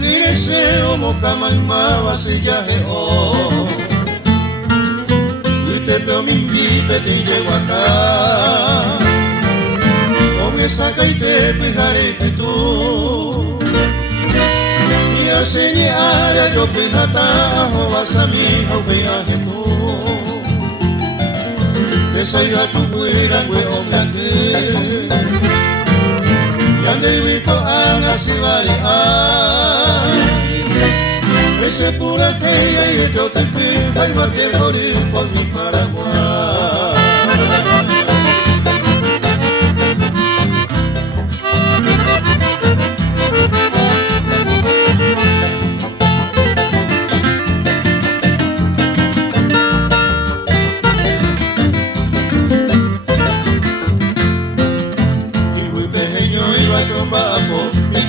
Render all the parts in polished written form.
direse omo kamaima wasiyaje o Uite peo mimpite te llego acá Obe saca y te pejare que tú Mi aseni área yo pejata o vas a mi o peaje tú Desayuda tu cuira kwe ombe aquí Yande vito anga si vale Ese pura que y yo te pido y mate morir por mi Paraguay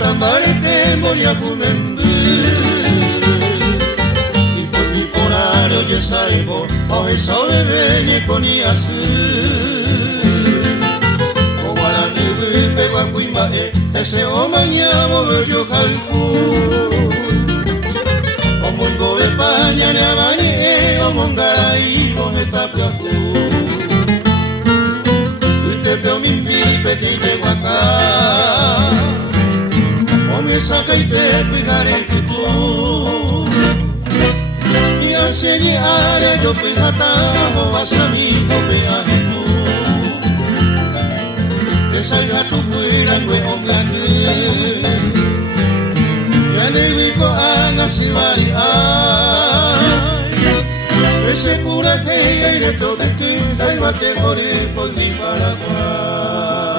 Tambarete moria pumembu Y por mi horario ya salvo Hoy sobre venye con iasu O guarani vipe guapuimae Ese o mañamo bello calcu O mongo de paña ne abani O mongarai o etapiaku Y te veo mi pipe te llego acá me saca y te pegaré que tú Y hace mi área yo pejata o vas a mi no peaje tú Te salga tu fuera que hombre aquí Ya le digo haga si varia Ese pura que ya iré todo de ti Y va a morir por mi Paraguay